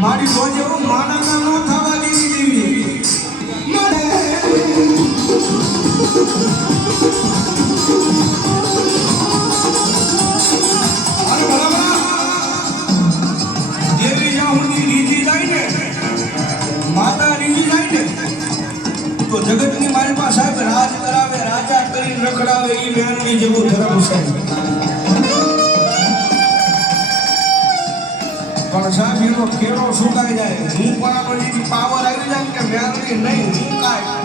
મારી સોજે માનવના નો થવા દેવી દેવી મારે અરે બરાબર દેવી જાહુની રીતિ જાય ને માતા રીતિ જાય ને તો જગતની મારી પાસે સાહેબ રાજ કરાવે રાજા કરી રખડાવે એ મેળવી જેવું ધર્મ છે પણ સાહેબ એનો કેળો સુકાઈ જાય હું પણ પાવર આવી જાય કે મેળવી નહીં મુકાય